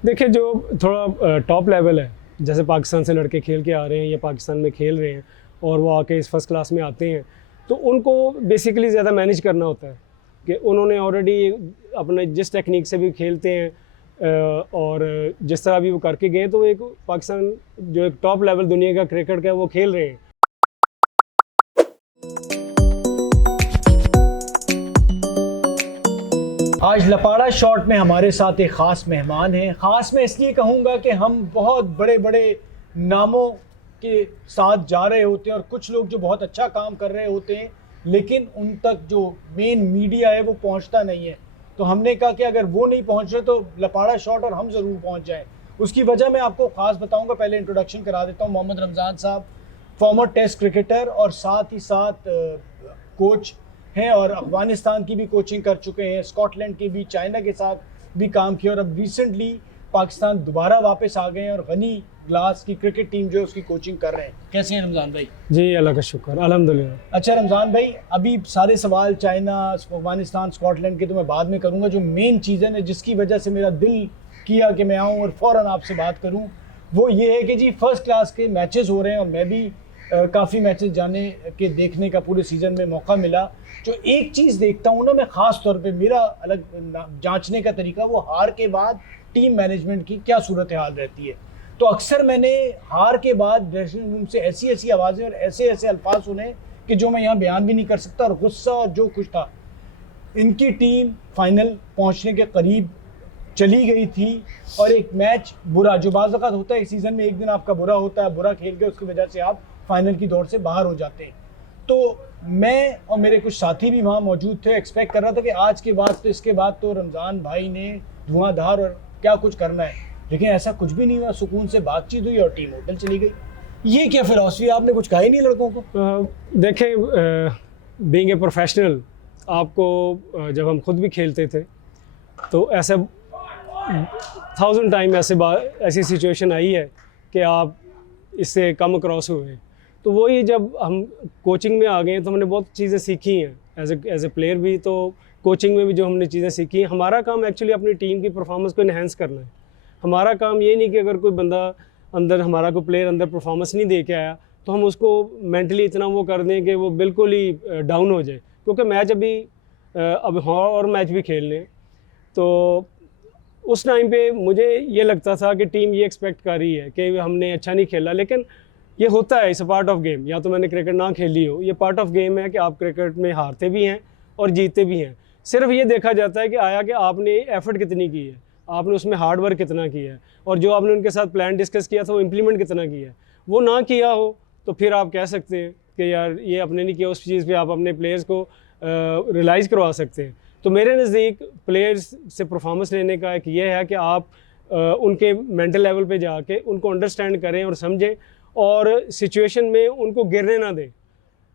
देखिए, जो थोड़ा टॉप लेवल है, जैसे पाकिस्तान से लड़के खेल के आ रहे हैं या पाकिस्तान में खेल रहे हैं और वो आके इस फर्स्ट क्लास में आते हैं, तो उनको बेसिकली ज़्यादा मैनेज करना होता है कि उन्होंने ऑलरेडी अपने जिस टेक्निक से भी खेलते हैं और जिस तरह भी वो करके गए, तो एक पाकिस्तान जो एक टॉप लेवल दुनिया का क्रिकेट का वो खेल रहे हैं। आज लपाड़ा शॉट में हमारे साथ एक ख़ास मेहमान हैं। ख़ास मैं इसलिए कहूँगा कि हम बहुत बड़े बड़े नामों के साथ जा रहे होते हैं और कुछ लोग जो बहुत अच्छा काम कर रहे होते हैं, लेकिन उन तक जो मेन मीडिया है वो पहुँचता नहीं है। तो हमने कहा कि अगर वो नहीं पहुँच रहे तो लपाड़ा शॉट और हम ज़रूर पहुँच जाएँ। उसकी वजह मैं आपको ख़ास बताऊँगा। पहले इंट्रोडक्शन करा देता हूँ। मोहम्मद रमज़ान साहब फॉर्मर टेस्ट क्रिकेटर और साथ ही साथ कोच हैं और अफगानिस्तान की भी कोचिंग कर चुके हैं, स्कॉटलैंड की भी, चाइना के साथ भी काम किया और अब रिसेंटली पाकिस्तान दोबारा वापस आ गए हैं और गनी ग्लास की क्रिकेट टीम जो है उसकी कोचिंग कर रहे हैं। कैसे हैं रमज़ान भाई? जी अल्लाह का शुक्र, अल्हम्दुलिल्लाह। अच्छा रमज़ान भाई, अभी सारे सवाल चाइना, अफगानिस्तान, स्कॉटलैंड के तो मैं बाद में करूँगा। जो मेन चीज़ें हैं जिसकी वजह से मेरा दिल किया कि मैं आऊँ और फ़ौरन आपसे बात करूँ, वो ये है कि जी फर्स्ट क्लास के मैचेस हो रहे हैं और मैं भी काफ़ी मैचेस जाने के देखने का पूरे सीज़न में मौका मिला। जो एक चीज़ देखता हूँ ना मैं, ख़ास तौर पे मेरा अलग जांचने का तरीका, वो हार के बाद टीम मैनेजमेंट की क्या सूरत हाल रहती है। तो अक्सर मैंने हार के बाद ड्रेसिंग रूम से ऐसी ऐसी आवाज़ें और ऐसे ऐसे अल्फाज सुने कि जो मैं यहाँ बयान भी नहीं कर सकता। और गुस्सा और जो कुछ था, इनकी टीम फाइनल पहुँचने के करीब चली गई थी और एक मैच बुरा, जो बाज़ औक़ात होता है इस सीज़न में, एक दिन आपका बुरा होता है, बुरा खेल के उसकी वजह से आप फाइनल की दौड़ से बाहर हो जाते हैं। तो मैं और मेरे कुछ साथी भी वहाँ मौजूद थे। एक्सपेक्ट कर रहा था कि आज के बाद तो इसके बाद तो रमज़ान भाई ने धुआंधार और क्या कुछ करना है, लेकिन ऐसा कुछ भी नहीं हुआ। सुकून से बातचीत हुई और टीम होटल चली गई। ये क्या फिलॉसफी, आपने कुछ कहा ही नहीं लड़कों को? देखें, बीइंग ए प्रोफेशनल, आपको जब हम खुद भी खेलते थे तो ऐसा 1000 टाइम ऐसी सिचुएशन आई है कि आप इससे कम क्रॉस हुए। तो वही जब हम कोचिंग में आ गए तो हमने बहुत चीज़ें सीखी हैं एज ए प्लेयर भी। तो कोचिंग में भी जो हमने चीज़ें सीखी हैं, हमारा काम एक्चुअली अपनी टीम की परफॉर्मेंस को इन्हेंस करना है। हमारा काम ये नहीं कि अगर कोई बंदा अंदर, हमारा कोई प्लेयर अंदर परफॉर्मेंस नहीं दे के आया तो हम उसको मेंटली इतना वो कर दें कि वो बिल्कुल ही डाउन हो जाए, क्योंकि मैच अब और मैच भी खेलने। तो उस टाइम पे मुझे ये लगता था कि टीम ये एक्सपेक्ट कर रही है कि हमने अच्छा नहीं खेला, लेकिन ये होता है, it's a part of game. या तो मैंने क्रिकेट ना खेली हो, ये पार्ट ऑफ गेम है कि आप क्रिकेट में हारते भी हैं और जीतते भी हैं। सिर्फ ये देखा जाता है कि आया कि आपने एफर्ट कितनी की है, आपने उसमें हार्ड वर्क कितना किया है और जो आपने उनके साथ प्लान डिस्कस किया था वो इम्प्लीमेंट कितना किया है। वो ना किया हो तो फिर आप कह सकते हैं कि यार ये आपने नहीं किया। उस चीज़ पर आप अपने प्लेयर्स को रियलाइज़ करवा सकते हैं। तो मेरे नज़दीक प्लेयर्स से परफॉर्मेंस लेने का एक ये है कि आप उनके मेंटल लेवल पे जाके उनको अंडरस्टैंड करें और समझें और सिचुएशन में उनको गिरने ना दें।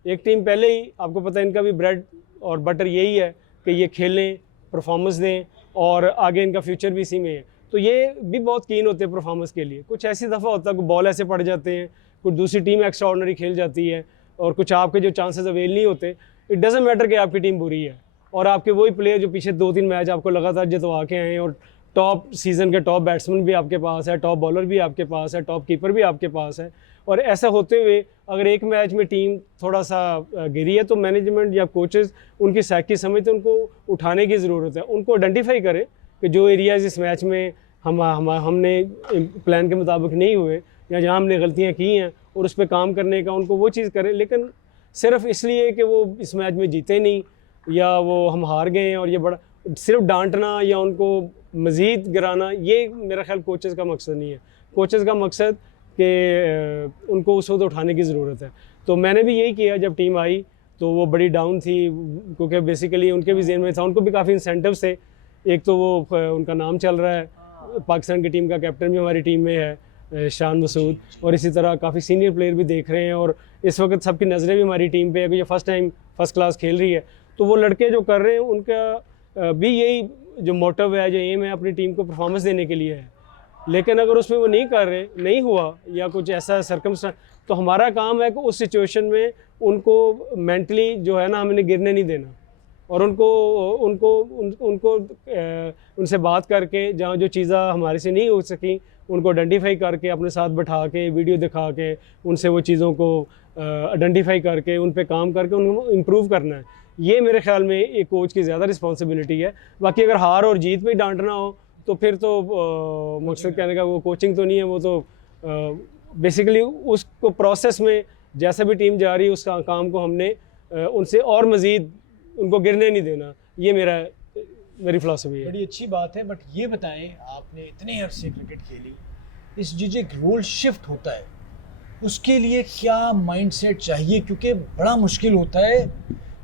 एक टीम पहले ही, आपको पता है, इनका भी ब्रेड और बटर यही है कि ये खेलें, परफॉर्मेंस दें और आगे इनका फ्यूचर भी इसी में है। तो ये भी बहुत कीन होते हैं परफॉर्मेंस के लिए। कुछ ऐसी दफ़ा होता है कि बॉल ऐसे पड़ जाते हैं, कुछ दूसरी टीम एक्स्ट्रा ऑर्डिनरी खेल जाती है और कुछ आपके जो चांसेस अवेल नहीं होते। इट डज़न्ट मैटर कि आपकी टीम बुरी है और आपके वही प्लेयर जो पीछे 2-3 मैच आपको लगातार जितवा के आए हैं और टॉप सीज़न के टॉप बैट्समैन भी आपके पास है, टॉप बॉलर भी आपके पास है, टॉप कीपर भी आपके पास है। और ऐसा होते हुए अगर एक मैच में टीम थोड़ा सा गिरी है तो मैनेजमेंट या कोचेस उनकी साइकी समझते उनको उठाने की ज़रूरत है। उनको आइडेंटिफाई करें कि जो एरियाज़ इस मैच में हमने प्लान के मुताबिक नहीं हुए या जहाँ हमने गलतियाँ की हैं और उस पर काम करने का उनको वो चीज़ करें। लेकिन सिर्फ इसलिए कि वो इस मैच में जीते नहीं या वो हम हार गए हैं और ये बड़ा सिर्फ डांटना या उनको मज़ीद गिराना, ये मेरा ख्याल कोचेज़ का मकसद नहीं है। कोचेज़ का मकसद कि उनको उस वक्त उठाने की ज़रूरत है। तो मैंने भी यही किया। जब टीम आई तो वो बड़ी डाउन थी, क्योंकि बेसिकली उनके भी ज़हन में था, उनको भी काफ़ी इंसेंटिव्स थे। एक तो वो उनका नाम चल रहा है, पाकिस्तान की टीम का कैप्टन भी हमारी टीम में है, शान मसूद, और इसी तरह काफ़ी सीनियर प्लेयर भी देख रहे हैं और इस वक्त सबकी नज़रें भी हमारी टीम पे है कि ये फर्स्ट टाइम फर्स्ट क्लास खेल रही है। तो वो लड़के जो कर रहे हैं उनका भी यही जो मोटिव है, जो एम है, अपनी टीम को परफॉर्मेंस देने के लिए है। लेकिन अगर उसमें वो नहीं कर रहे, नहीं हुआ या कुछ ऐसा सर्कमस्टेंस, तो हमारा काम है कि उस सिचुएशन में उनको मेंटली जो है ना, हमने गिरने नहीं देना। और उनको उनको उन, उनको उनसे बात करके जहाँ जो चीज़ें हमारे से नहीं हो सकी उनको आइडेंटिफाई करके अपने साथ बैठा के वीडियो दिखा के उनसे वो चीज़ों को आइडेंटिफाई करके उन पे काम करके उनको इम्प्रूव करना है। ये मेरे ख्याल में एक कोच की ज़्यादा रिस्पॉन्सिबिलिटी है। बाकी अगर हार और जीत पे ही डांटना हो तो फिर तो मकसद कहने का वो कोचिंग तो नहीं है, वो तो बेसिकली उसको प्रोसेस में जैसा भी टीम जा रही है उस काम को हमने उनसे और मज़ीद उनको गिरने नहीं देना। ये मेरी फ़िलासफ़ी है। बड़ी अच्छी बात है। बट ये बताएं, आपने इतने अरसे क्रिकेट खेली, इस जो रोल शिफ्ट होता है उसके लिए क्या माइंडसेट चाहिए? क्योंकि बड़ा मुश्किल होता है,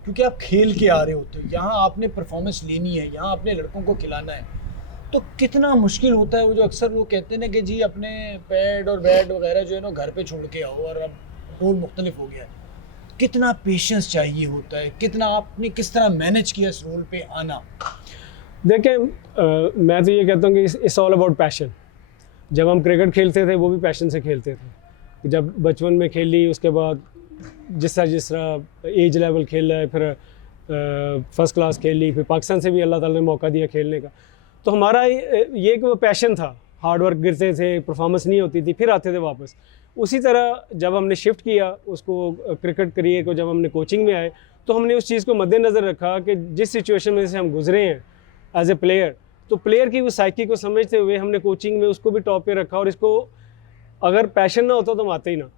क्योंकि आप खेल के आ रहे होते हो, यहाँ आपने परफॉर्मेंस लेनी है, यहाँ अपने लड़कों को खिलाना है, तो कितना मुश्किल होता है। वो जो अक्सर वो कहते हैं ना कि जी अपने पैड और बैट वगैरह जो है ना घर पे छोड़ के आओ, और अब रोल मुख्तलिफ हो गया है। कितना पेशेंस चाहिए होता है, कितना आपने किस तरह मैनेज किया इस रोल पे आना? देखें, मैं तो ये कहता हूँ कि इट्स ऑल अबाउट पैशन। जब हम क्रिकेट खेलते थे वो भी पैशन से खेलते थे। जब बचपन में खेली, उसके बाद जिस तरह एज लेवल खेल रहा है, फिर फर्स्ट क्लास खेली, फिर पाकिस्तान से भी अल्लाह ताला ने मौका दिया खेलने का, तो हमारा ये कि वो पैशन था। हार्ड वर्क गिरते थे, परफॉर्मेंस नहीं होती थी, फिर आते थे वापस। उसी तरह जब हमने शिफ्ट किया उसको क्रिकेट करियर को, जब हमने कोचिंग में आए तो हमने उस चीज़ को मद्देनज़र रखा कि जिस सिचुएशन में से हम गुजरे हैं एज ए प्लेयर, तो प्लेयर की वो साइकी को समझते हुए हमने कोचिंग में उसको भी टॉप पे रखा। और इसको अगर पैशन ना होता तो हम आते ही ना।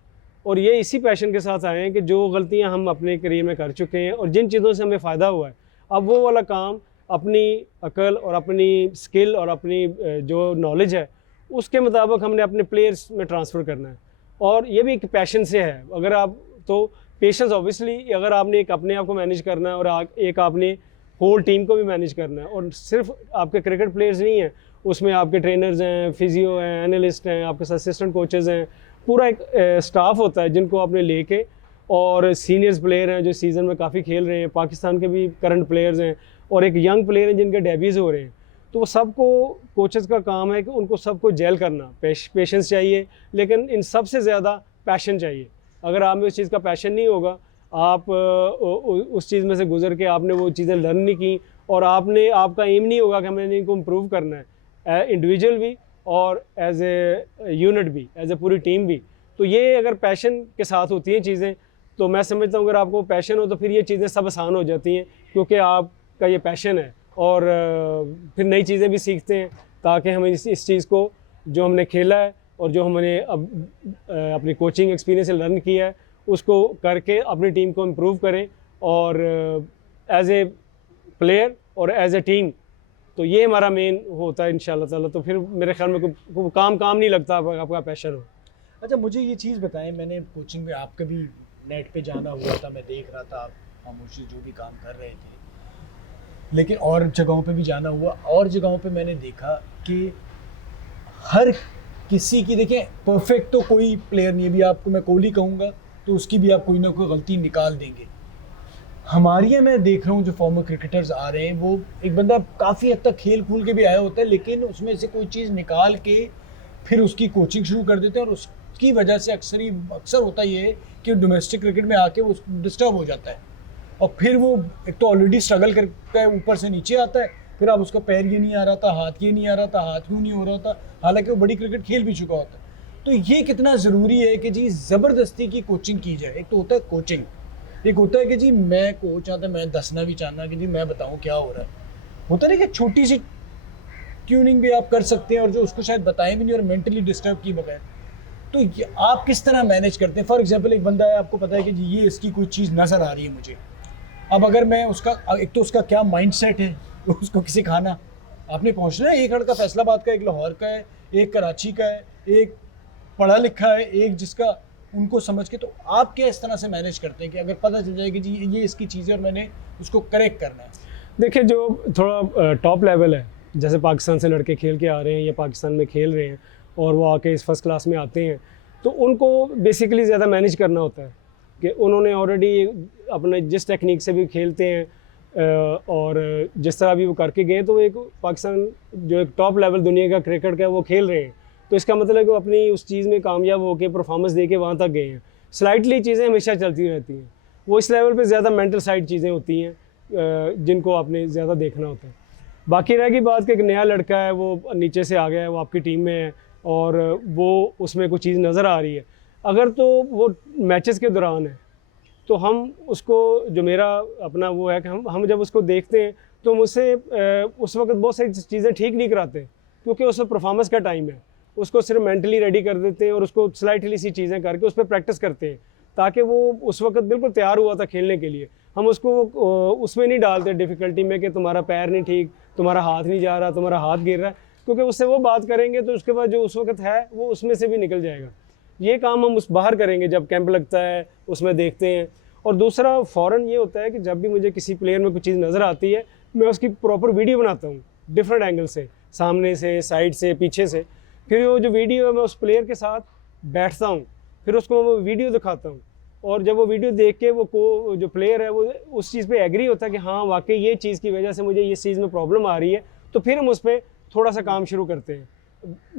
और ये इसी पैशन के साथ आए हैं कि जो गलतियां हम अपने करियर में कर चुके हैं और जिन चीज़ों से हमें फ़ायदा हुआ है, अब वो वाला काम अपनी अकल और अपनी स्किल और अपनी जो नॉलेज है उसके मुताबिक हमने अपने प्लेयर्स में ट्रांसफ़र करना है। और ये भी एक पैशन से है। अगर आप तो पेशेंस ऑब्वियसली, अगर आपने एक अपने आप को मैनेज करना है और एक आपने होल टीम को भी मैनेज करना है, और सिर्फ आपके क्रिकेट प्लेयर्स नहीं हैं, उसमें आपके ट्रेनर्स हैं, फिजियो हैं, एनालिस्ट हैं, आपके साथ असिस्टेंट कोचेज़ हैं, पूरा एक स्टाफ होता है जिनको आपने लेके, और सीनियर्स प्लेयर हैं जो सीज़न में काफ़ी खेल रहे हैं, पाकिस्तान के भी करंट प्लेयर्स हैं, और एक यंग प्लेयर हैं जिनके डेब्यूज़ हो रहे हैं। तो वो सबको कोचेज़ का काम है कि उनको सबको जेल करना। पेशेंस चाहिए, लेकिन इन सबसे ज़्यादा पैशन चाहिए। अगर आप में उस चीज़ का पैशन नहीं होगा, आप उस चीज़ में से गुजर के आपने वो चीज़ें लर्न नहीं की, और आपका एम नहीं होगा कि मैंने इनको इम्प्रूव करना है इंडिविजुअल भी और एज ए यूनिट भी, एज ए पूरी टीम भी। तो ये अगर पैशन के साथ होती हैं चीज़ें, तो मैं समझता हूँ अगर आपको पैशन हो तो फिर ये चीज़ें सब आसान हो जाती हैं, क्योंकि आपका ये पैशन है। और फिर नई चीज़ें भी सीखते हैं, ताकि हम इस चीज़ को जो हमने खेला है और जो हमने अब अपनी कोचिंग एक्सपीरियंस से लर्न किया है उसको करके अपनी टीम को इम्प्रूव करें, और एज ए प्लेयर और एज ए टीम। तो ये हमारा मेन होता है इंशाल्लाह ताला। तो फिर मेरे ख्याल में कोई काम नहीं लगता आपका पैशन हो। अच्छा, मुझे ये चीज़ बताएं, मैंने कोचिंग में आपका भी नेट पे जाना हुआ था, मैं देख रहा था आप खामोशी जो भी काम कर रहे थे, लेकिन और जगहों पे भी जाना हुआ, और जगहों पे मैंने देखा कि हर किसी की, देखें परफेक्ट तो कोई प्लेयर नहीं है। भी आपको मैं कोहली कहूँगा तो उसकी भी आप कोई ना कोई गलती निकाल देंगे। हमारे यहाँ मैं देख रहा हूँ जो फॉर्मर क्रिकेटर्स आ रहे हैं, वो एक बंदा काफ़ी हद तक खेल खूल के भी आया होता है, लेकिन उसमें से कोई चीज़ निकाल के फिर उसकी कोचिंग शुरू कर देते हैं, और उसकी वजह से अक्सर होता ये है कि डोमेस्टिक क्रिकेट में आके वो डिस्टर्ब हो जाता है, और फिर वो एक तो ऑलरेडी स्ट्रगल करके ऊपर से नीचे आता है, फिर अब उसका पैर ये नहीं आ रहा था, हाथ ये नहीं आ रहा था, हाथ क्यों नहीं हो रहा था, हालांकि वो बड़ी क्रिकेट खेल भी चुका होता है। तो ये कितना ज़रूरी है कि जी ज़बरदस्ती की कोचिंग की जाए। एक तो होता है कोचिंग, एक होता है कि जी मैं कोच आता, मैं दसना भी चाहना कि जी मैं बताऊँ क्या हो रहा है। होता है ना कि छोटी सी ट्यूनिंग भी आप कर सकते हैं और जो उसको शायद बताएं भी नहीं, और मेंटली डिस्टर्ब किए बगैर। तो ये आप किस तरह मैनेज करते हैं? फॉर एग्जाम्पल एक बंदा है, आपको पता है कि जी ये इसकी कोई चीज़ नज़र आ रही है मुझे, अब अगर मैं उसका, एक तो उसका क्या माइंडसेट है उसको सिखाना, आपने पहुंचना है, एक लड़का फैसलाबाद का, एक लाहौर का है, एक कराची का है, एक पढ़ा लिखा है, एक जिसका, उनको समझ के, तो आप क्या इस तरह से मैनेज करते हैं कि अगर पता चल जाए कि जी ये इसकी चीज़ है और मैंने उसको करेक्ट करना है? देखिए, जो थोड़ा टॉप लेवल है, जैसे पाकिस्तान से लड़के खेल के आ रहे हैं या पाकिस्तान में खेल रहे हैं और वो आके इस फर्स्ट क्लास में आते हैं, तो उनको बेसिकली ज़्यादा मैनेज करना होता है कि उन्होंने ऑलरेडी अपने जिस टेक्निक से भी खेलते हैं और जिस तरह भी वो करके गए, तो एक पाकिस्तान जो एक टॉप लेवल दुनिया का क्रिकेट का है वो खेल रहे हैं, तो इसका मतलब है कि वो अपनी उस चीज़ में कामयाब होकर परफॉर्मेंस दे के वहाँ तक गए हैं। स्लाइटली चीज़ें हमेशा चलती रहती हैं, वो इस लेवल पे ज़्यादा मेंटल साइड चीज़ें होती हैं, जिनको आपने ज़्यादा देखना होता है। बाकी रह गई बात कि एक नया लड़का है, वो नीचे से आ गया है, वो आपकी टीम में है और वो उसमें कोई चीज़ नज़र आ रही है, अगर तो वो मैचेस के दौरान है तो हम उसको, जो मेरा अपना वो है कि हम जब उसको देखते हैं तो हम उससे उस वक्त बहुत सारी चीज़ें ठीक नहीं कराते, क्योंकि उसमें परफॉर्मेंस का टाइम है। उसको सिर्फ मेंटली रेडी कर देते हैं और उसको स्लाइटली सी चीज़ें करके उस पर प्रैक्टिस करते हैं, ताकि वो उस वक्त बिल्कुल तैयार हुआ था खेलने के लिए। हम उसको उसमें नहीं डालते डिफ़िकल्टी में कि तुम्हारा पैर नहीं ठीक, तुम्हारा हाथ नहीं जा रहा, तुम्हारा हाथ गिर रहा है, क्योंकि उससे वो बात करेंगे तो उसके बाद जो उस वक्त है वो उसमें से भी निकल जाएगा। ये काम हम उस बाहर करेंगे जब कैंप लगता है, उसमें देखते हैं। और दूसरा फ़ौरन ये होता है कि जब भी मुझे किसी प्लेयर में कुछ चीज़ नज़र आती है, मैं उसकी प्रॉपर वीडियो बनाता हूँ डिफरेंट एंगल से, सामने से, साइड से, पीछे से। फिर वो जो वीडियो है मैं उस प्लेयर के साथ बैठता हूँ, फिर उसको मैं वीडियो दिखाता हूँ, और जब वो वीडियो देख के वो जो प्लेयर है वो उस चीज़ पे एग्री होता है कि हाँ वाकई ये चीज़ की वजह से मुझे इस चीज़ में प्रॉब्लम आ रही है, तो फिर हम उस पर थोड़ा सा काम शुरू करते हैं।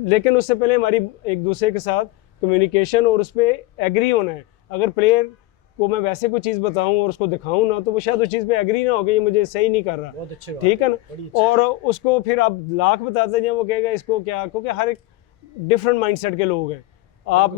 लेकिन उससे पहले हमारी एक दूसरे के साथ कम्युनिकेशन और उस पर एग्री होना है। अगर प्लेयर को मैं वैसे कोई चीज़ बताऊं और उसको दिखाऊं ना, तो वो शायद उस चीज़ पे एग्री ना हो गई, ये मुझे सही नहीं कर रहा। बहुत अच्छे ठीक है ना। और उसको फिर आप लाख बताते जाए, वो कहेगा इसको क्या, क्योंकि हर एक डिफरेंट माइंडसेट के लोग हैं। आप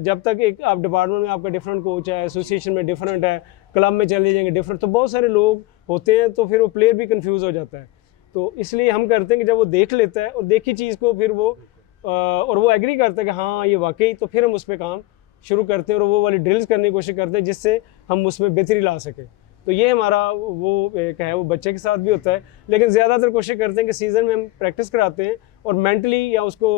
जब तक एक आप डिपार्टमेंट में आपका डिफरेंट कोच है, एसोसिएशन में डिफरेंट है, क्लब में चले जाएंगे डिफरेंट, तो बहुत सारे लोग होते हैं, तो फिर वो प्लेयर भी कंफ्यूज हो जाता है। तो इसलिए हम करते हैं कि जब वो देख लेता है और देखी चीज़ को फिर वो और वो एग्री करता है कि हाँ ये वाकई, तो फिर हम उस पर काम शुरू करते हैं और वो वाली ड्रिल्स करने की कोशिश करते हैं जिससे हम उसमें बेहतरी ला सकें। तो ये हमारा वो एक है, वो बच्चे के साथ भी होता है, लेकिन ज़्यादातर कोशिश करते हैं कि सीज़न में हम प्रैक्टिस कराते हैं और मेंटली या उसको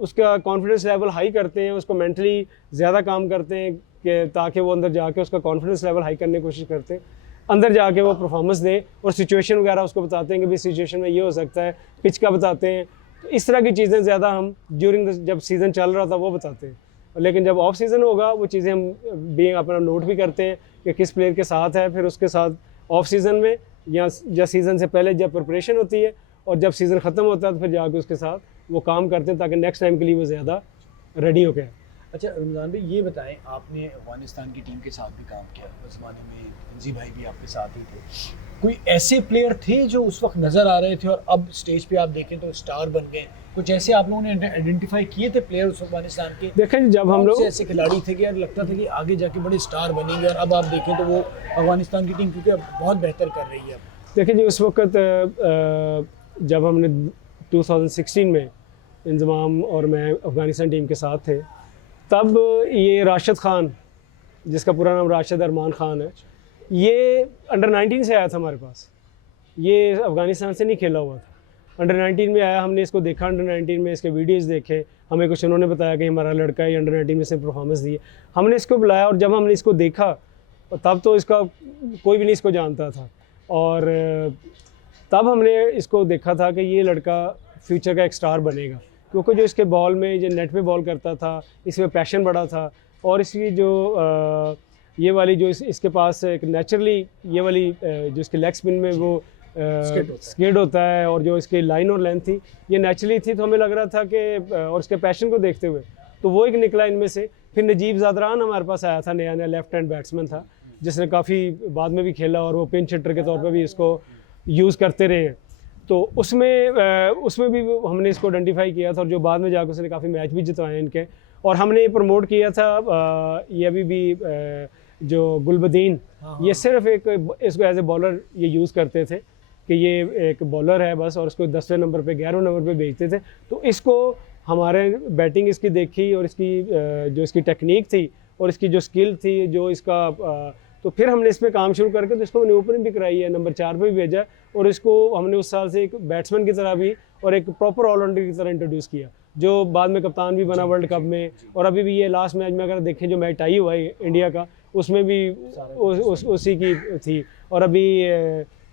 उसका कॉन्फिडेंस लेवल हाई करते हैं, उसको मेंटली ज़्यादा काम करते हैं कि ताकि वो अंदर जाके उसका कॉन्फिडेंस लेवल हाई करने की कोशिश करते हैं, अंदर जाके वो परफॉर्मेंस दे, और सिचुएशन वगैरह उसको बताते हैं कि भाई सिचुएशन में ये हो सकता है, पिच का बताते हैं। तो इस तरह की चीज़ें ज़्यादा हम ड्यूरिंग जब सीज़न चल रहा था वो बताते हैं। लेकिन जब ऑफ सीज़न होगा वो चीज़ें हम भी अपना नोट भी करते हैं कि किस प्लेयर के साथ है, फिर उसके साथ ऑफ सीज़न में या सीज़न से पहले जब प्रिपरेशन होती है, और जब सीज़न ख़त्म होता है तो फिर जाके उसके साथ वो काम करते हैं ताकि नेक्स्ट टाइम के लिए वो ज़्यादा रेडी हो गए। अच्छा रमज़ान भाई, ये बताएं, आपने अफगानिस्तान की टीम के साथ भी काम किया, उस ज़माने में जी भाई भी आपके साथ ही थे, कोई ऐसे प्लेयर थे जो उस वक्त नज़र आ रहे थे और अब स्टेज पे आप देखें तो स्टार बन गए? कुछ ऐसे आप लोगों ने आइडेंटिफाई किए थे प्लेयर उस अफगानिस्तान के? देखें जब हम लोग ऐसे खिलाड़ी थे कि यार लगता था कि आगे जाके बड़े स्टार बनेंगे, और अब आप देखें तो वो अफगानिस्तान की टीम क्योंकि अब बहुत बेहतर कर रही है। देखें जी, उस वक्त जब हमने 2016 में इंज़माम और मैं अफ़गानिस्तान टीम के साथ थे, तब ये राशिद ख़ान, जिसका पूरा नाम राशिद अरमान ख़ान है, ये अंडर 19 से आया था हमारे पास। ये अफ़गानिस्तान से नहीं खेला हुआ था, अंडर 19 में आया। हमने इसको देखा अंडर 19 में, इसके वीडियोस देखे, हमें कुछ उन्होंने बताया कि हमारा लड़का है, अंडर 19 में से परफॉर्मेंस दी है। हमने इसको बुलाया और जब हमने इसको देखा, तब तो इसका कोई भी नहीं इसको जानता था, और तब हमने इसको देखा था कि ये लड़का फ्यूचर का एक स्टार बनेगा, क्योंकि जो इसके बॉल में, जो नेट पे बॉल करता था, इसमें पैशन बड़ा था, और इसकी जो ये वाली जो इसके पास एक नेचुरली ये वाली जो इसके लेग स्पिन में वो स्किड होता है, और जो इसकी लाइन और लेंथ थी ये नेचुरली थी, तो हमें लग रहा था कि और इसके पैशन को देखते हुए तो वो एक निकला इनमें से। फिर नजीब ज़ादरान हमारे पास आया था, नया लेफ्ट हैंड बैट्समैन था, जिसने काफ़ी बाद में भी खेला और वो पिंच हिटर के तौर पर भी इसको यूज़ करते रहे हैं। तो उसमें भी हमने इसको आइडेंटिफाई किया था, और जो बाद में जाकर उसने काफ़ी मैच भी जितवाए इनके, और हमने प्रमोट किया था ये अभी भी जो गुलबदीन, ये सिर्फ एक इसको एज ए बॉलर ये यूज़ करते थे कि ये एक बॉलर है बस, और उसको 10वें नंबर पे 11वें नंबर पे भेजते थे। तो इसको हमारे बैटिंग इसकी देखी, और इसकी जो इसकी टेक्निक थी और इसकी जो स्किल थी, जो इसका तो फिर हमने इस पर काम शुरू करके तो इसको हमने ओपनिंग भी कराई है, नंबर 4 पे भी भेजा, और इसको हमने उस साल से एक बैट्समैन की तरह भी और एक प्रॉपर ऑलराउंडर की तरह इंट्रोड्यूस किया, जो बाद में कप्तान भी बना वर्ल्ड कप में। और अभी भी ये लास्ट मैच में अगर देखें जो मैच टाई हुआ है इंडिया का, उसमें भी उसी की थी, और अभी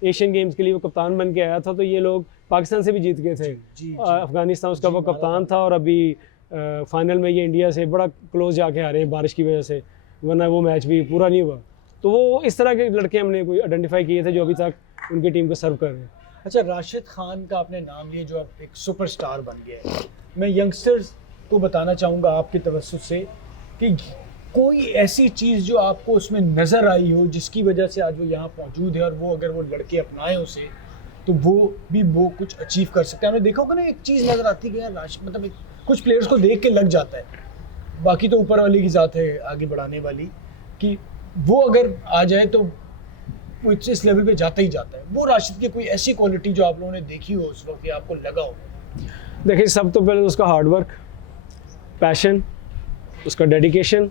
एशियन गेम्स के लिए वो कप्तान बन के आया था। तो ये लोग पाकिस्तान से भी जीत गए थे, अफगानिस्तान उसका वो कप्तान था, और अभी फाइनल में ये इंडिया से बड़ा क्लोज जाके आ रहे हैं बारिश की वजह से, वरना वो मैच भी पूरा नहीं हुआ। तो वो इस तरह के लड़के हमने कोई आइडेंटिफाई किए थे जो अभी तक उनकी टीम को सर्व कर रहे हैं। अच्छा, राशिद खान का आपने नाम लिया जो अब एक सुपरस्टार बन गया है। मैं यंगस्टर्स को बताना चाहूँगा आपकी तवज्जुह से कि कोई ऐसी चीज़ जो आपको उसमें नज़र आई हो जिसकी वजह से आज वो यहाँ मौजूद है, और वो अगर वो लड़के अपनाएं उसे तो वो कुछ अचीव कर सकते हैं? हमने देखा होगा ना, एक चीज़ नज़र आती है कि यार मतलब कुछ प्लेयर्स को देख के लग जाता है, बाकी तो ऊपर वाले की ज़ात है आगे बढ़ाने वाली, कि वो अगर आ जाए तो वो इस लेवल पे जाता ही जाता है। वो राशिद की कोई ऐसी क्वालिटी जो आप लोगों ने देखी हो उस वक्त या आपको लगा हो? देखिए, सब तो पहले उसका हार्डवर्क, पैशन, उसका डेडिकेशन,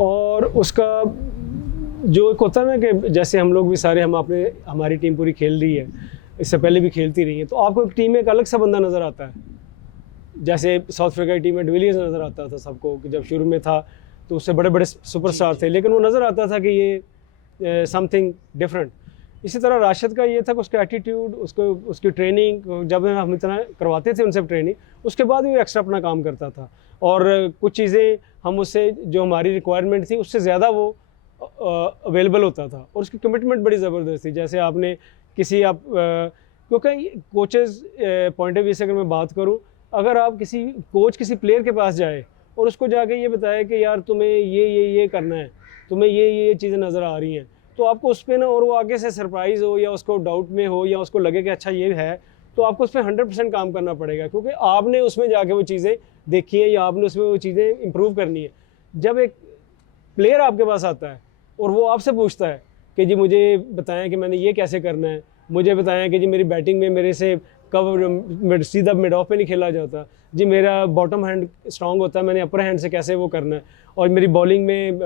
और उसका जो एक होता है ना कि जैसे हम लोग भी सारे हमारी टीम पूरी खेल रही है, इससे पहले भी खेलती रही है, तो आपको एक टीम में एक अलग सा बंदा नज़र आता है। जैसे साउथ अफ्रीका की टीम में डिविलियर्स नज़र आता था सबको, कि जब शुरू में था तो उससे बड़े बड़े सुपरस्टार थे, लेकिन वो नज़र आता था कि ये समथिंग डिफरेंट। इसी तरह राशिद का ये था कि उसका एटीट्यूड, उसकी ट्रेनिंग, जब हम इतना करवाते थे उनसे ट्रेनिंग, उसके बाद भी वो एक्स्ट्रा अपना काम करता था, और कुछ चीज़ें हम उससे जो हमारी रिक्वायरमेंट थी उससे ज़्यादा वो अवेलेबल होता था, और उसकी कमिटमेंट बड़ी ज़बरदस्त थी। जैसे आपने क्योंकि कोचेज़ पॉइंट ऑफ व्यू से अगर मैं बात करूँ, अगर आप किसी प्लेयर के पास जाए और उसको जाके ये बताए कि यार तुम्हें ये करना है, तुम्हें ये चीज़ें नज़र आ रही हैं, तो आपको उस पर ना, और वो आगे से सरप्राइज़ हो या उसको डाउट में हो या उसको लगे कि अच्छा ये है, तो आपको उस पर 100% काम करना पड़ेगा, क्योंकि आपने उसमें जाके वो चीज़ें देखी हैं या आपने उसमें वो चीज़ें इम्प्रूव करनी है। जब एक प्लेयर आपके पास आता है और वो आपसे पूछता है कि जी मुझे बताएं कि मैंने ये कैसे करना है, मुझे बताएं कि जी मेरी बैटिंग में मेरे से कब सीधा मिड ऑफ में नहीं खेला जाता, जी मेरा बॉटम हैंड स्ट्रांग होता है, मैंने अपर हैंड से कैसे वो करना है, और मेरी बॉलिंग में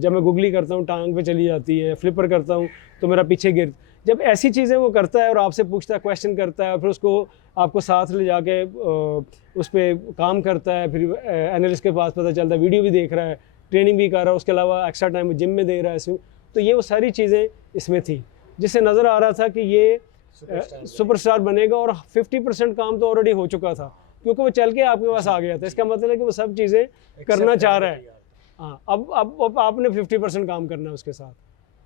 जब मैं गुगली करता हूँ टांग पे चली जाती है, फ्लिपर करता हूँ तो मेरा पीछे गिर। जब ऐसी चीज़ें वो करता है और आपसे पूछता है, क्वेश्चन करता है, और फिर उसको आपको साथ ले जाके उस पर काम करता है, फिर एनालिस्ट के पास पता चलता है, वीडियो भी देख रहा है, ट्रेनिंग भी कर रहा है, उसके अलावा एक्स्ट्रा टाइम जिम में दे रहा है इसमें, तो ये वो सारी चीज़ें इसमें थी, जिससे नज़र आ रहा था कि ये सुपरस्टार बनेगा। और 50% काम तो ऑलरेडी हो चुका था, क्योंकि वो चल के आपके पास आ गया था। इसका मतलब है कि वो सब चीज़ें करना चाह रहा है। हाँ, अब आपने 50% काम करना है उसके साथ।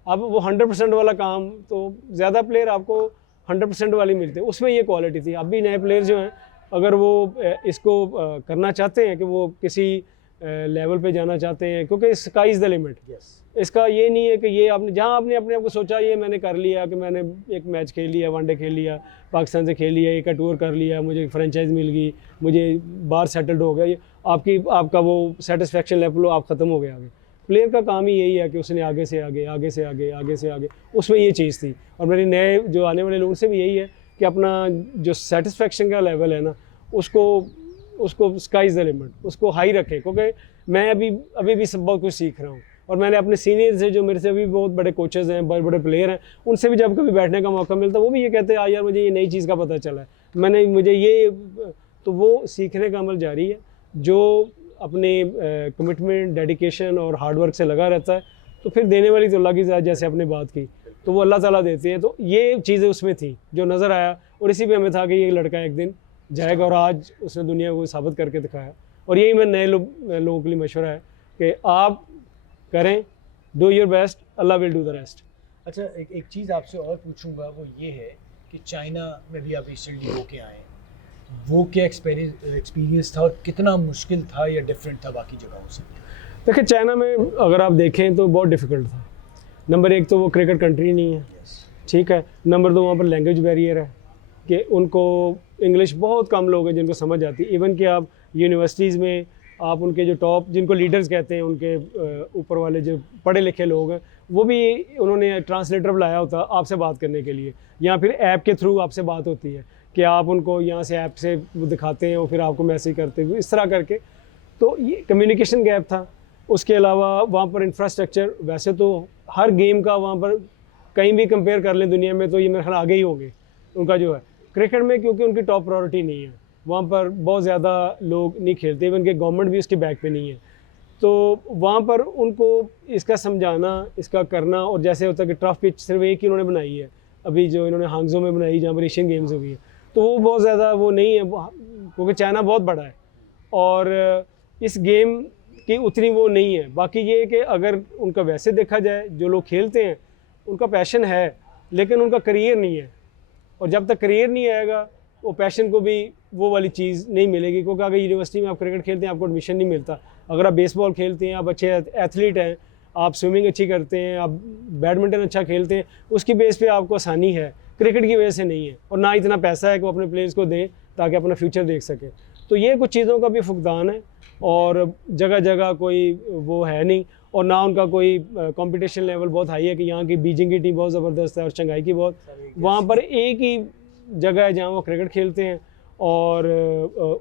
अब वो 100% वाला काम तो ज़्यादा प्लेयर आपको 100% वाली मिलते हैं, उसमें ये क्वालिटी थी। अब भी नए प्लेयर जो हैं, अगर वो इसको करना चाहते हैं कि वो किसी लेवल पे जाना चाहते हैं, क्योंकि स्काई इज़ द लिमिट। इसका ये नहीं है कि ये आपने जहाँ आपने अपने आप को सोचा ये मैंने कर लिया, कि मैंने एक मैच खेल लिया, वनडे खेल लिया, पाकिस्तान से खेल लिया, एक टूर कर लिया, मुझे फ्रेंचाइज मिल गई, मुझे बाहर सेटल्ड हो गया, ये आपका वो सेटिस्फेक्शन लेवल आप ख़त्म हो गया आगे। प्लेयर का काम ही यही है कि उसने आगे से आगे, आगे से आगे, आगे से आगे, उसमें ये चीज़ थी। और मेरे नए जो आने वाले लोगों से भी यही है कि अपना जो सेटिस्फेक्शन का लेवल है ना, उसको स्काई इज़ द लिमिट, उसको हाई रखें। क्योंकि मैं अभी भी सब बहुत कुछ सीख रहा हूँ, और मैंने अपने सीनियर से, जो मेरे से अभी बहुत बड़े कोचेज़ हैं, बड़े बड़े प्लेयर हैं, उनसे भी जब कभी बैठने का मौका मिलता है, वो भी ये कहते हैं यार मुझे ये नई चीज़ का पता चला है, मुझे ये, तो वो सीखने का अमल जारी है। जो अपने कमिटमेंट, डेडिकेशन और हार्डवर्क से लगा रहता है, तो फिर देने वाली तो अल्लाह की ज़ात, जैसे आपने बात की, तो वो अल्लाह ताला देते हैं। तो ये चीज़ें उसमें थी जो नज़र आया, और इसी पे हमें था कि ये लड़का एक दिन जाएगा, और आज उसने दुनिया को साबित करके दिखाया। और यही मैं नए लोगों के लिए मशवरा है कि आप करें, do your best, Allah will do the rest. अच्छा, एक चीज़ आपसे और पूछूंगा, वो ये है कि चाइना में भी आप रिसेंटली होके आए, वो क्या एक्सपीरियंस था, और कितना मुश्किल था या डिफरेंट था बाकी जगहों से? देखिए, चाइना में अगर आप देखें तो बहुत डिफ़िकल्ट था। नंबर 1 तो वो क्रिकेट कंट्री नहीं है, ठीक है। नंबर 2 वहाँ पर लैंग्वेज बैरियर है, कि उनको इंग्लिश बहुत कम लोग हैं जिनको समझ आती है। इवन कि आप यूनिवर्सिटीज़ में आप उनके जो टॉप, जिनको लीडर्स कहते हैं, उनके ऊपर वाले जो पढ़े लिखे लोग हैं, वो भी उन्होंने ट्रांसलेटर बुलाया होता आपसे बात करने के लिए, या फिर ऐप के थ्रू आपसे बात होती है कि आप उनको यहाँ से ऐप से वो दिखाते हैं और फिर आपको मैसेज करते हैं, इस तरह करके। तो ये कम्युनिकेशन गैप था। उसके अलावा वहाँ पर इंफ्रास्ट्रक्चर, वैसे तो हर गेम का वहाँ पर कहीं भी कंपेयर कर लें दुनिया में तो ये मेरे ख्याल आगे ही होंगे उनका जो है। क्रिकेट में क्योंकि उनकी टॉप प्रायोरिटी नहीं है, वहाँ पर बहुत ज़्यादा लोग नहीं खेलते, इवन के गवर्नमेंट भी उसके बैक पे नहीं है। तो वहाँ पर उनको इसका समझाना, इसका करना, और जैसे होता है कि टफ पिच सिर्फ एक ही उन्होंने बनाई है अभी, जो इन्होंने हांगजो में बनाई, जहाँ पर एशियन गेम्स हुई है, तो वो बहुत ज़्यादा वो नहीं है, क्योंकि चाइना बहुत बड़ा है और इस गेम की उतनी वो नहीं है। बाकी ये है कि अगर उनका वैसे देखा जाए, जो लोग खेलते हैं उनका पैशन है, लेकिन उनका करियर नहीं है, और जब तक करियर नहीं आएगा वो पैशन को भी वो वाली चीज़ नहीं मिलेगी, क्योंकि अगर यूनिवर्सिटी में आप क्रिकेट खेलते हैं आपको एडमिशन नहीं मिलता। अगर आप बेसबॉल खेलते हैं, आप अच्छे एथलीट हैं, आप स्विमिंग अच्छी करते हैं, आप बैडमिंटन अच्छा खेलते हैं, उसकी बेस पे आपको आसानी है, क्रिकेट की वजह से नहीं है। और ना इतना पैसा है कि वो अपने प्लेयर्स को दें ताकि अपना फ्यूचर देख सकें। तो ये कुछ चीज़ों का भी फुकदान है, और जगह जगह कोई वो है नहीं, और ना उनका कोई कंपटीशन लेवल बहुत हाई है कि यहाँ की बीजिंग की टीम बहुत ज़बरदस्त है और शंघाई की बहुत। वहाँ पर एक ही जगह है जहाँ वो क्रिकेट खेलते हैं, और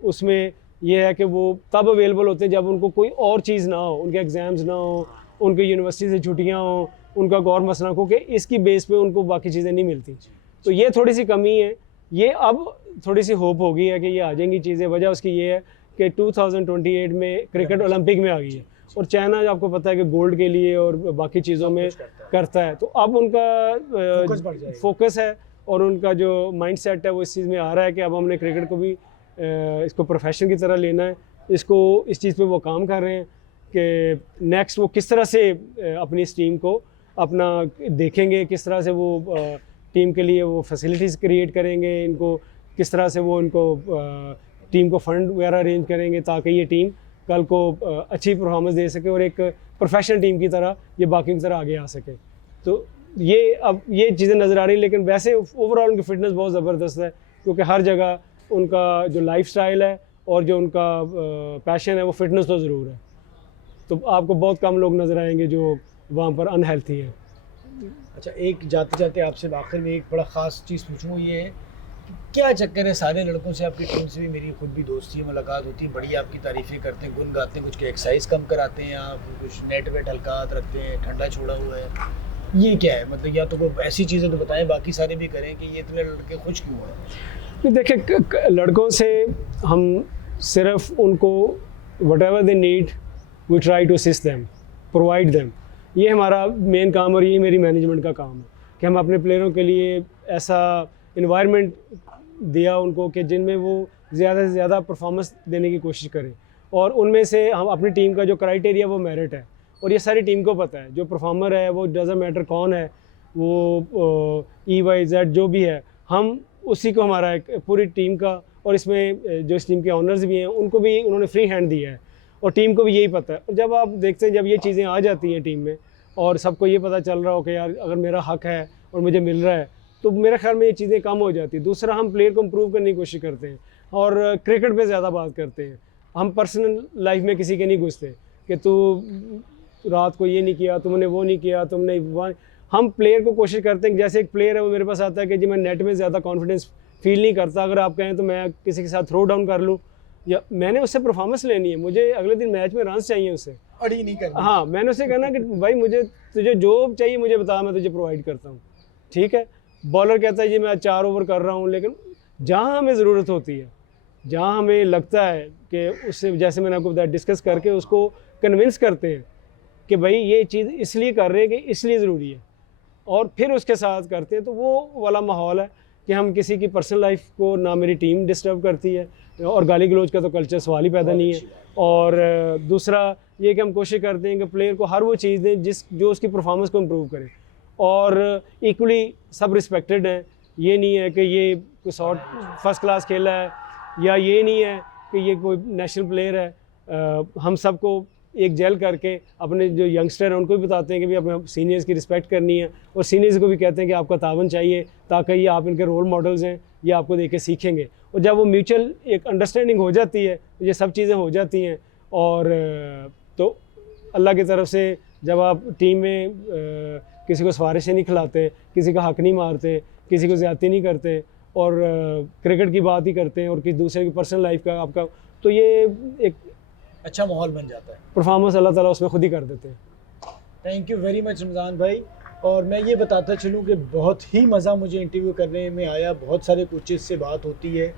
उसमें यह है कि वो तब अवेलेबल होते हैं जब उनको कोई और चीज़ ना हो, उनके एग्ज़ाम्स ना हो, उनकी यूनिवर्सिटी से छुट्टियाँ हों, उनका एक और मसला हो कि इसकी बेस पे उनको बाकी चीज़ें नहीं मिलती। तो ये थोड़ी सी कमी है। ये अब थोड़ी सी होप हो गई है कि ये आ जाएंगी चीज़ें। वजह उसकी ये है कि 2028 में क्रिकेट ओलंपिक में आ गई है, और चाइना आपको पता है कि गोल्ड के लिए और बाकी चीज़ों में करता है। तो अब उनका फोकस है और उनका जो माइंड सेट है वो इस चीज़ में आ रहा है कि अब हमने क्रिकेट को भी इसको प्रोफेशन की तरह लेना है। इसको इस चीज़ पे वो काम कर रहे हैं कि नेक्स्ट वो किस तरह से अपनी इस टीम को अपना देखेंगे, किस तरह से वो टीम के लिए वो फैसिलिटीज़ क्रिएट करेंगे, इनको किस तरह से वो इनको टीम को फंड वगैरह अरेंज करेंगे ताकि ये टीम कल को अच्छी परफॉर्मेंस दे सके और एक प्रोफेशनल टीम की तरह ये बाकी की तरह आगे आ सके। तो ये अब ये चीज़ें नज़र आ रही हैं, लेकिन वैसे ओवरऑल उनकी फ़िटनेस बहुत ज़बरदस्त है, क्योंकि हर जगह उनका जो लाइफस्टाइल है और जो उनका पैशन है वो फिटनेस तो ज़रूर है। तो आपको बहुत कम लोग नज़र आएंगे जो वहाँ पर अनहेल्थी हैं। अच्छा, एक जाते जाते आपसे आखिर में एक बड़ा ख़ास चीज़ पूछूँ, ये है कि क्या चक्कर है सारे लड़कों से, आपकी टीम से भी मेरी खुद भी दोस्ती है, मुलाकात होती है, बड़ी आपकी तारीफ़ें करते हैं, गुन गाते हैं, कुछ के एक्सरसाइज कम कराते हैं आप, कुछ नेट वेट हल्का हाथ रखते हैं, ठंडा छोड़ा हुआ है, ये क्या है? मतलब या तो कोई ऐसी चीज़ें तो बताएं बाकी सारे भी करें कि ये इतने लड़के खुश क्यों हैं? देखिए, लड़कों से हम सिर्फ उनको whatever they need we try to assist them, provide them. ये हमारा मेन काम और ये मेरी मैनेजमेंट का काम है कि हम अपने प्लेयरों के लिए ऐसा इन्वायरमेंट दिया उनको कि जिनमें वो ज़्यादा से ज़्यादा परफॉर्मेंस देने की कोशिश करें, और उनमें से हम अपनी टीम का जो क्राइटेरिया वो मेरिट है, और ये सारी टीम को पता है। जो परफॉर्मर है वो डज़न्ट मैटर कौन है, वो EYZ जो भी है, हम उसी को हमारा एक पूरी टीम का, और इसमें जो इस टीम के ऑनर्स भी हैं उनको भी उन्होंने फ्री हैंड दिया है, और टीम को भी यही पता है। और जब आप देखते हैं जब ये चीज़ें आ जाती हैं टीम में और सबको ये पता चल रहा हो कि यार अगर मेरा हक है और मुझे मिल रहा है, तो मेरे ख्याल में ये चीज़ें कम हो जाती है। दूसरा, हम प्लेयर को इम्प्रूव करने की कोशिश करते हैं और क्रिकेट पे ज़्यादा बात करते हैं। हम पर्सनल लाइफ में किसी के नहीं घुसते कि तू रात को ये नहीं किया, तुमने वो नहीं किया, तुमने हम प्लेयर को कोशिश करते हैं कि जैसे एक प्लेयर है वो मेरे पास आता है कि जी मैं नेट में ज़्यादा कॉन्फिडेंस फील नहीं करता, अगर आप कहें तो मैं किसी के साथ थ्रो डाउन कर लूँ, या मैंने उससे परफॉर्मेंस लेनी है, मुझे अगले दिन मैच में रन्स चाहिए उससे, अड़ी नहीं करनी। हाँ, मैंने उससे कहना कि भाई मुझे तुझे जो चाहिए मुझे बता, मैं तुझे प्रोवाइड करता हूँ, ठीक है। बॉलर कहता है जी मैं 4 ओवर कर रहा हूँ, लेकिन जहाँ हमें ज़रूरत होती है, जहाँ हमें लगता है कि उससे, जैसे मैंने आपको बताया, डिस्कस करके उसको कन्विंस करते हैं कि भाई ये चीज़ इसलिए कर रहे हैं कि इसलिए ज़रूरी है, और फिर उसके साथ करते हैं। तो वो वाला माहौल है कि हम किसी की पर्सनल लाइफ को, ना मेरी टीम डिस्टर्ब करती है, और गाली गलौज का तो कल्चर सवाल ही पैदा नहीं है। और दूसरा ये कि हम कोशिश करते हैं कि प्लेयर को हर वो चीज़ दें जो उसकी परफॉर्मेंस को इम्प्रूव करे, और इक्वली सब रिस्पेक्टेड हैं। ये नहीं है कि ये कोई शॉर्ट फर्स्ट क्लास खेला है, या ये नहीं है कि ये कोई नेशनल प्लेयर है। हम सबको एक जेल करके अपने जो यंगस्टर हैं उनको भी बताते हैं कि भाई अपने सीनियर्स की रिस्पेक्ट करनी है, और सीनियर्स को भी कहते हैं कि आपका तावन चाहिए ताकि ये आप इनके रोल मॉडल्स हैं, ये आपको देख के सीखेंगे। और जब वो म्यूचुअल एक अंडरस्टैंडिंग हो जाती है, ये सब चीज़ें हो जाती हैं, और तो अल्लाह की तरफ से जब आप टीम में किसी को सिफारिशें नहीं खिलाते, किसी का हक नहीं मारते, किसी को ज़्यादती नहीं करते, और क्रिकेट की बात ही करते हैं और किसी दूसरे की पर्सनल लाइफ का आपका, तो ये एक अच्छा माहौल बन जाता है। परफॉर्मेंस अल्लाह ताला उसमें खुद ही कर देते हैं। Thank you very much Ramzan भाई। और मैं ये बताता चलूँ कि बहुत ही मज़ा मुझे इंटरव्यू करने में आया, बहुत सारे कोचेस से बात होती है,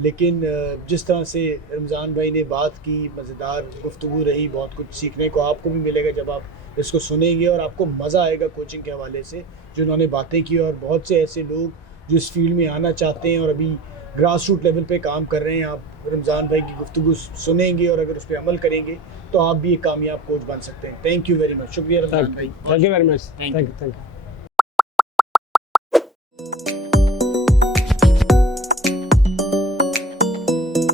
लेकिन जिस तरह से रमज़ान भाई ने बात की, मज़ेदार गुफ्तगू रही, बहुत कुछ सीखने को आपको भी मिलेगा जब आप इसको सुनेंगे, और आपको मज़ा आएगा कोचिंग के हवाले से जो उन्होंने बातें की। और बहुत से ऐसे लोग जो इस फील्ड में आना चाहते हैं और अभी ग्रास रूट लेवल पे काम कर रहे हैं, आप रमज़ान भाई की गुफ्तगू सुनेंगे और अगर उस पर अमल करेंगे तो आप भी एक कामयाब कोच बन सकते हैं। Thank you very much. शुक्रिया रमज़ान भाई। Thank you very much. Thank you.